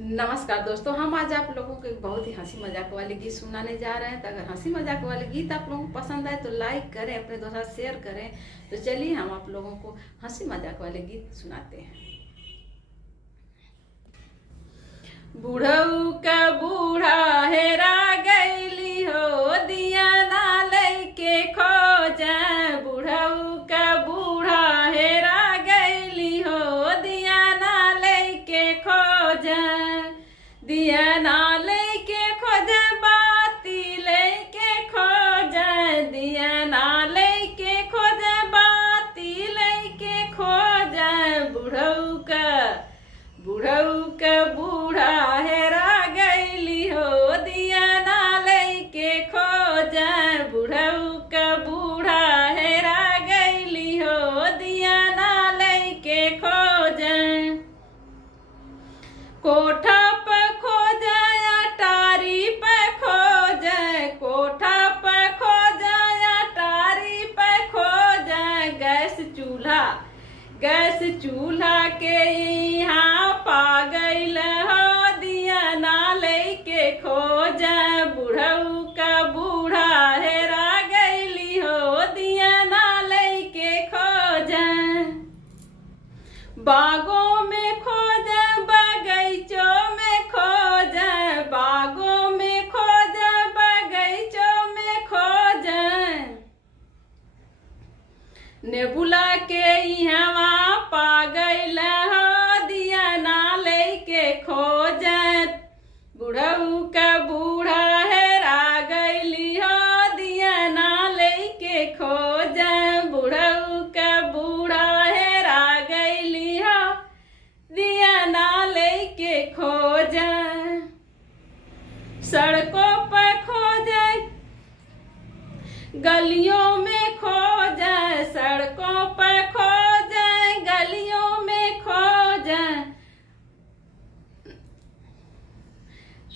नमस्कार दोस्तों, हम आज आप लोगों को एक बहुत ही हंसी मजाक वाले गीत सुनाने जा रहे हैं। तो अगर हंसी मजाक वाले गीत आप लोगों को पसंद आए तो लाइक करें, अपने दोस्तों साथ शेयर करें। तो चलिए हम आप लोगों को हंसी मजाक वाले गीत सुनाते हैं। बूढ़ऊ का बूढ़ा हेरा गईली हो, दिया ना लइके खोजा। बूढ़ऊ का बूढ़ा हेरा गईली हो, दिया ना लइके खोजा। दिया ना लइके खोजा, बाती लइके खोजा। दिया ना लइके खोजा, बाती लइके खोजा। बूढ़ऊ का बूढ़ा हेरा गईली हो, दिया ना लइके खोजा। बूढ़ऊ का बूढ़ा हेरा गईली हो, दिया ना लइके खोजा। कोठा पे खोजा या टारी पे खोजा। कोठा पे खोजा या टारी पे खोजा। गैस चूल्हा के यहाँ पा गईल हो, दिया ना लइके खोजा। बूढ़ऊ का बूढ़ा हेरा गईली हो, दिया ना लइके खोजा। बागों में खोजा, बगीचों में खोजा। बागों में खोजा, बगीचों में खोजा। नेबुला के यहाँ पा गईल हो, दिया ना लइके खोजा। बूढ़ऊ का बूढ़ा हेरा गईली हो, दिया ना लइके खोजा। बूढ़ऊ का बूढ़ा हेरा गईली हो, दिया ना लइके खोजा। सड़कों पर खोजा, गलियों में खोजा। सड़कों पर खोजा, गलियों में खोजा।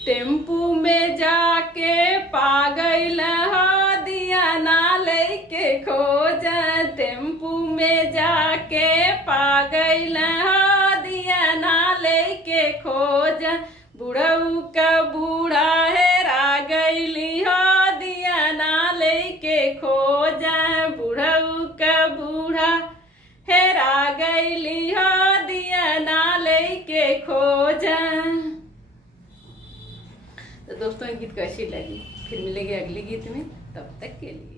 टेम्पू में जाके पा गईल हो, दिया ना लइके खोजा। टेम्पू में जाके पा गईल हो, दिया ना लइके खोजा। बूढ़ऊ का बूढ़ा हेरा गईली हो, दिया ना लइके खोजा। बूढ़ऊ का बूढ़ा हेरा गईली हो, दिया ना लइके खोजा। तो दोस्तों ये गीत कैसी लगी, फिर मिलेंगे अगले गीत में, तब तक के लिए।